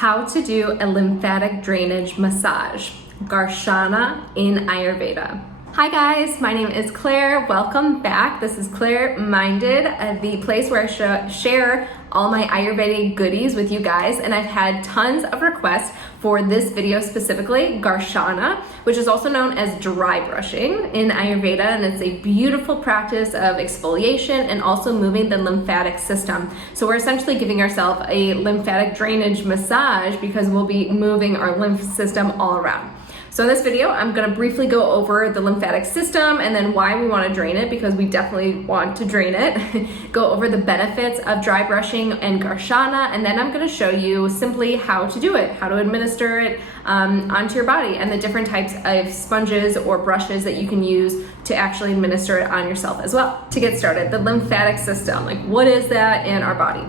how to do a lymphatic drainage massage, Garshana in Ayurveda. Hi guys, my name is Claire. Welcome back. This is Clareminded, the place where I share all my Ayurvedic goodies with you guys, and I've had tons of requests for this video specifically, Garshana, which is also known as dry brushing in Ayurveda, and it's a beautiful practice of exfoliation and also moving the lymphatic system. So we're essentially giving ourselves a lymphatic drainage massage because we'll be moving our lymph system all around. So in this video, I'm going to briefly go over the lymphatic system and then why we want to drain it, because we definitely want to drain it. Go over the benefits of dry brushing and Garshana, and then I'm going to show you simply how to do it, how to administer it onto your body, and the different types of sponges or brushes that you can use to actually administer it on yourself as well. To get started, the lymphatic system, like what is that in our body?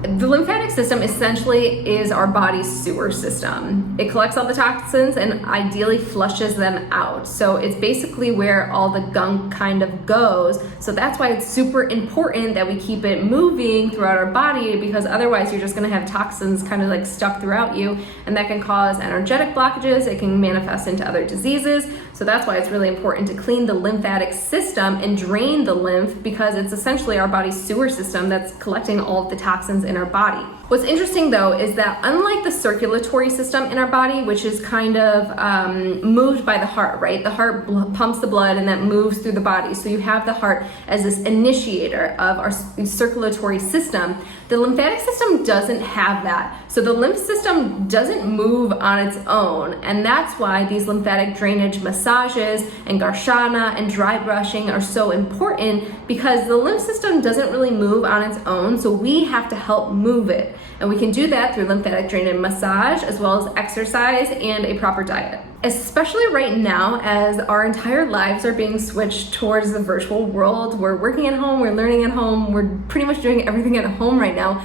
The lymphatic system essentially is our body's sewer system. It collects all the toxins and ideally flushes them out. So it's basically where all the gunk kind of goes. So that's why it's super important that we keep it moving throughout our body, because otherwise you're just gonna have toxins kind of like stuck throughout you, and that can cause energetic blockages. It can manifest into other diseases. So that's why it's really important to clean the lymphatic system and drain the lymph, because it's essentially our body's sewer system that's collecting all of the toxins in our body. What's interesting though is that unlike the circulatory system in our body, which is kind of moved by the heart, right? The heart pumps the blood and that moves through the body. So you have the heart as this initiator of our circulatory system. The lymphatic system doesn't have that. So the lymph system doesn't move on its own. And that's why these lymphatic drainage massages and Garshana and dry brushing are so important, because the lymph system doesn't really move on its own. So we have to help move it. And we can do that through lymphatic drainage massage, as well as exercise and a proper diet. Especially right now, as our entire lives are being switched towards the virtual world. We're working at home, we're learning at home, we're pretty much doing everything at home right now.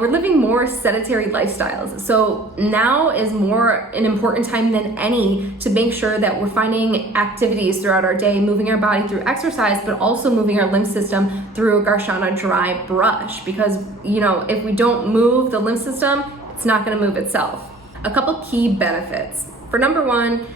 We're living more sedentary lifestyles. So now is more an important time than any to make sure that we're finding activities throughout our day, moving our body through exercise, but also moving our lymph system through a Garshana dry brush. Because, you know, if we don't move the lymph system, it's not gonna move itself. A couple key benefits. For number one,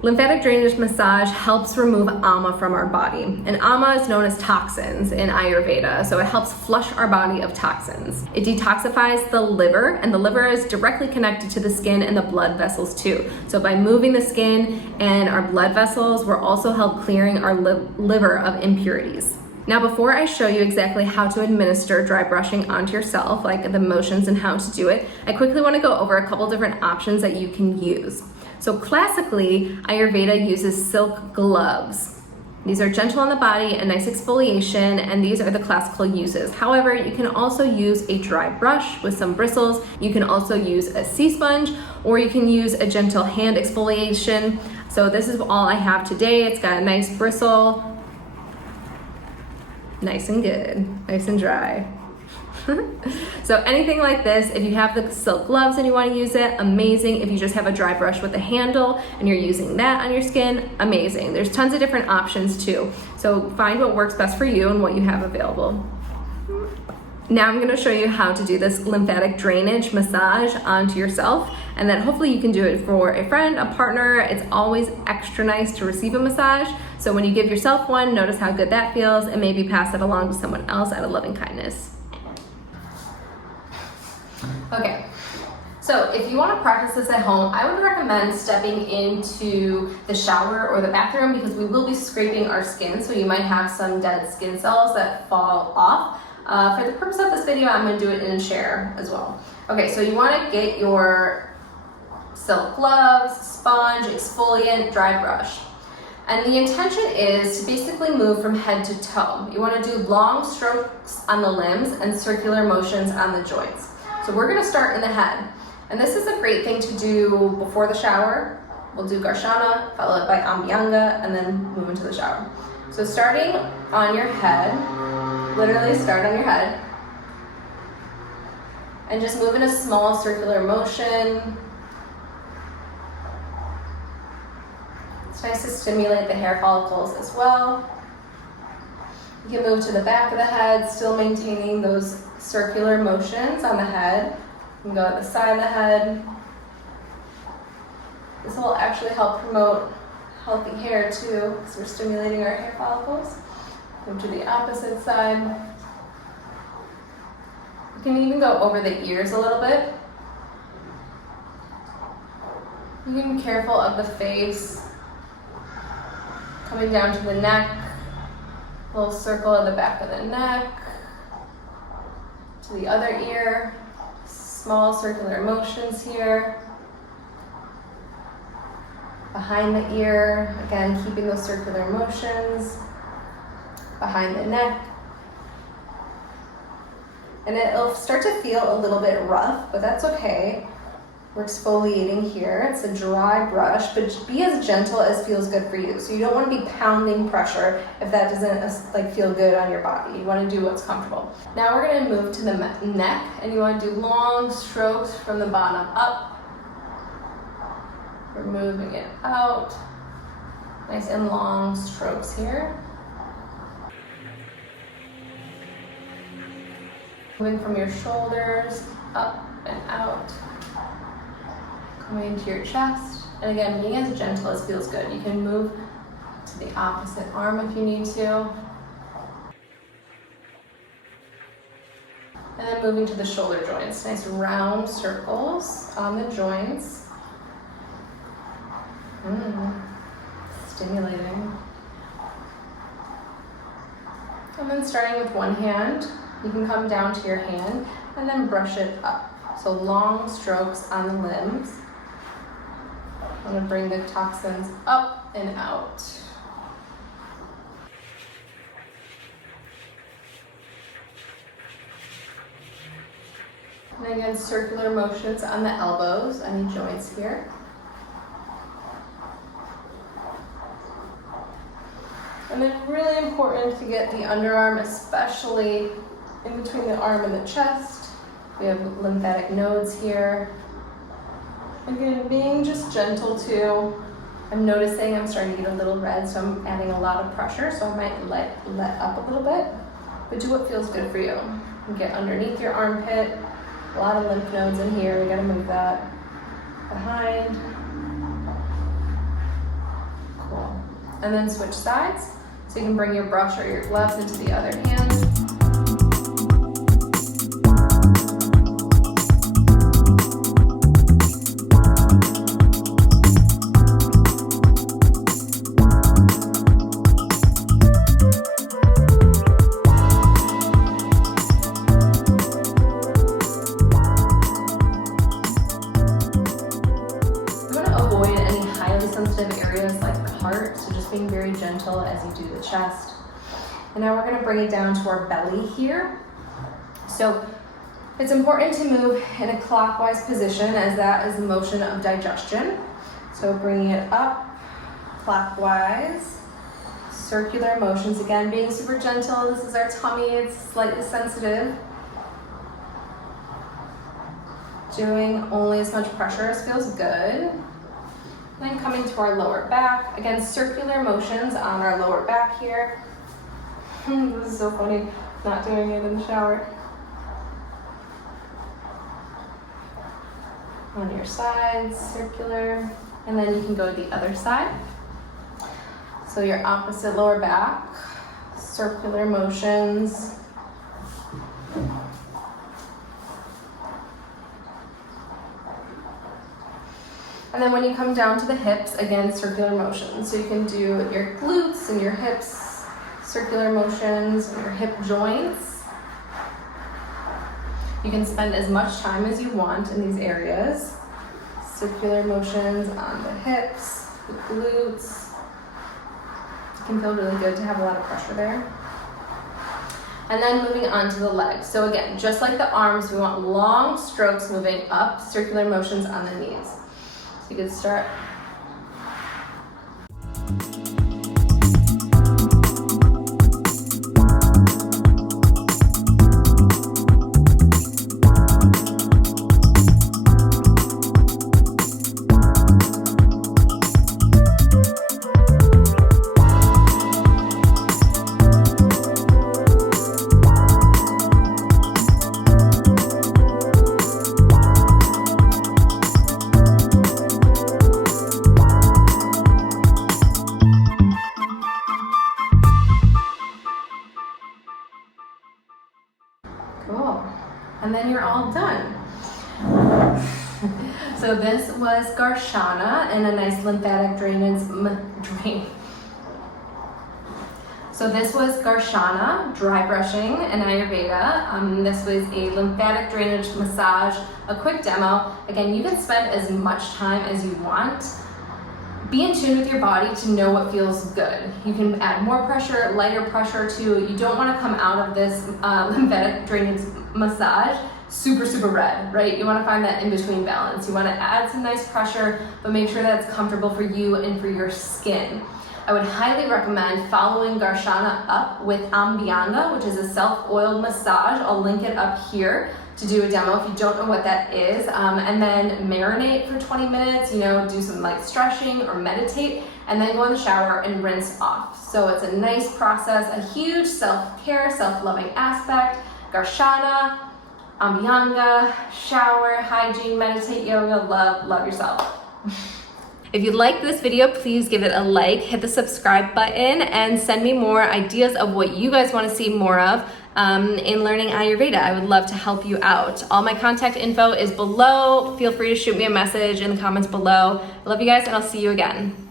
lymphatic drainage massage helps remove ama from our body. And ama is known as toxins in Ayurveda, so it helps flush our body of toxins. It detoxifies the liver, and the liver is directly connected to the skin and the blood vessels too. So by moving the skin and our blood vessels, we're also help clearing our liver of impurities. Now, before I show you exactly how to administer dry brushing onto yourself, like the motions and how to do it, I quickly want to go over a couple different options that you can use. So classically, Ayurveda uses silk gloves. These are gentle on the body, a nice exfoliation, and these are the classical uses. However, you can also use a dry brush with some bristles. You can also use a sea sponge, or you can use a gentle hand exfoliation. So this is all I have today. It's got a nice bristle. Nice and good, nice and dry. So anything like this, if you have the silk gloves and you want to use it, amazing. If you just have a dry brush with a handle and you're using that on your skin, amazing. There's tons of different options too. So find what works best for you and what you have available. Now I'm going to show you how to do this lymphatic drainage massage onto yourself, and then hopefully you can do it for a friend, a partner. It's always extra nice to receive a massage. So when you give yourself one, notice how good that feels, and maybe pass it along to someone else out of loving kindness. Okay, so if you want to practice this at home, I would recommend stepping into the shower or the bathroom, because we will be scraping our skin, so you might have some dead skin cells that fall off. For the purpose of this video, I'm going to do it in a chair as well. Okay, so you want to get your silk gloves, sponge, exfoliant, dry brush. And the intention is to basically move from head to toe. You want to do long strokes on the limbs and circular motions on the joints. So we're going to start in the head. And this is a great thing to do before the shower. We'll do Garshana, followed by abhyanga, and then move into the shower. So starting on your head, literally start on your head, and just move in a small circular motion. It's nice to stimulate the hair follicles as well. You can move to the back of the head, still maintaining those circular motions on the head. You can go at the side of the head. This will actually help promote healthy hair too, because we're stimulating our hair follicles. Move to the opposite side. You can even go over the ears a little bit. You can be careful of the face. Coming down to the neck. A little circle of the back of the neck. To the other ear. Small circular motions here. Behind the ear, again, keeping those circular motions. Behind the neck. And it'll start to feel a little bit rough, but that's okay. We're exfoliating here. It's a dry brush, but be as gentle as feels good for you. So you don't want to be pounding pressure if that doesn't feel good on your body. You want to do what's comfortable. Now we're going to move to the neck, and you want to do long strokes from the bottom up. We're moving it out. Nice and long strokes here. Moving from your shoulders up and out. Coming into your chest. And again, being as gentle as feels good. You can move to the opposite arm if you need to. And then moving to the shoulder joints. Nice round circles on the joints. Stimulating. And then starting with one hand, you can come down to your hand and then brush it up. So long strokes on the limbs. I'm going to bring the toxins up and out. And again, circular motions on the elbows, any joints here. And then really important to get the underarm, especially in between the arm and the chest. We have lymphatic nodes here. Again, being just gentle too. I'm noticing I'm starting to get a little red, so I'm adding a lot of pressure, so I might let up a little bit. But do what feels good for you. You get underneath your armpit. A lot of lymph nodes in here. We gotta move that behind. Cool. And then switch sides. So you can bring your brush or your gloves into the other hand. Being very gentle as you do the chest. And now we're going to bring it down to our belly here. So it's important to move in a clockwise position, as that is the motion of digestion. So bringing it up clockwise, circular motions, again being super gentle. This is our tummy, it's slightly sensitive. Doing only as much pressure as feels good. Then coming to our lower back. Again, circular motions on our lower back here. This is so funny, not doing it in the shower. On your sides, circular. And then you can go to the other side. So your opposite lower back, circular motions. And then when you come down to the hips, again, circular motions. So you can do your glutes and your hips, circular motions, and your hip joints. You can spend as much time as you want in these areas. Circular motions on the hips, the glutes. It can feel really good to have a lot of pressure there. And then moving on to the legs. So again, just like the arms, we want long strokes moving up, circular motions on the knees. So you can start. So this was Garshana and a nice lymphatic drainage So this was Garshana, dry brushing in Ayurveda. This was a lymphatic drainage massage, a quick demo. Again, you can spend as much time as you want. Be in tune with your body to know what feels good. You can add more pressure, lighter pressure too. You don't want to come out of this lymphatic drainage massage super red, right? You want to find that in-between balance. You want to add some nice pressure, but make sure that it's comfortable for you and for your skin. I would highly recommend following Garshana up with abhyanga, which is a self-oiled massage. I'll link it up here to do a demo if you don't know what that is. And then marinate for 20 minutes, do some light stretching or meditate, and then go in the shower and rinse off. So it's a nice process, a huge self-care, self-loving aspect. Garshana, abhyanga, shower, hygiene, meditate, yoga, love yourself. If you like this video, please give it a like, hit the subscribe button, and send me more ideas of what you guys want to see more of in learning Ayurveda. I would love to help you out. All my contact info is below. Feel free to shoot me a message in the comments below. I love you guys, and I'll see you again.